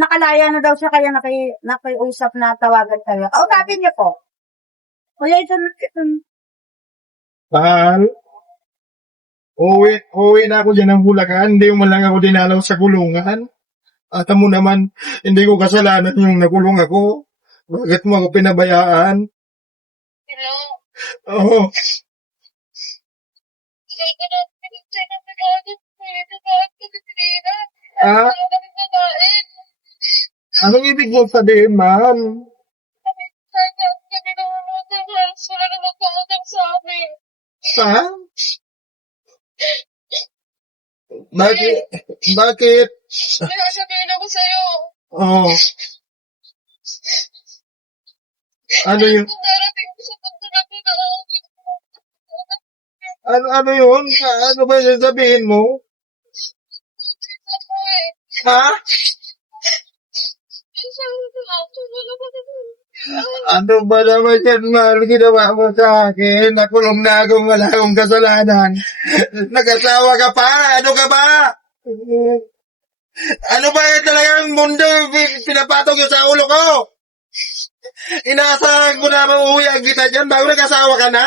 nakalaya na daw siya kaya nakiusap na tawagan kayo. Kausapin niyo po. Kuya, ito. Mahal, uwi na ako dyan ng Bulacan. Hindi mo lang ako dinalaw sa kulungan. At mo naman, hindi ko kasalanan yung nakulong ako. Bakit mo ako pinabayaan? Hello? Oo. Ah, anong ibig mo sabihin, ma'am? Ha? Bakit? Bakit? Sabihin ako sa'yo. Oh, ano yun? Kung darating ko sa punto na pinakaawin mo. Ano yun? Ano ba yung sabihin mo? Ako eh. Ha? Sabi ko lang, wala ba naman? Ano ba naman yan, mahal? Ginawa mo sa akin. Nakulong na akong wala akong kasalanan. Nag-asawa ka pa? Ano ka ba? Ano ba yan talagang mundo pinapatong yun sa ulo ko? Inaasahan ko na mauwi ang kita dyan bago nag-asawa ka na?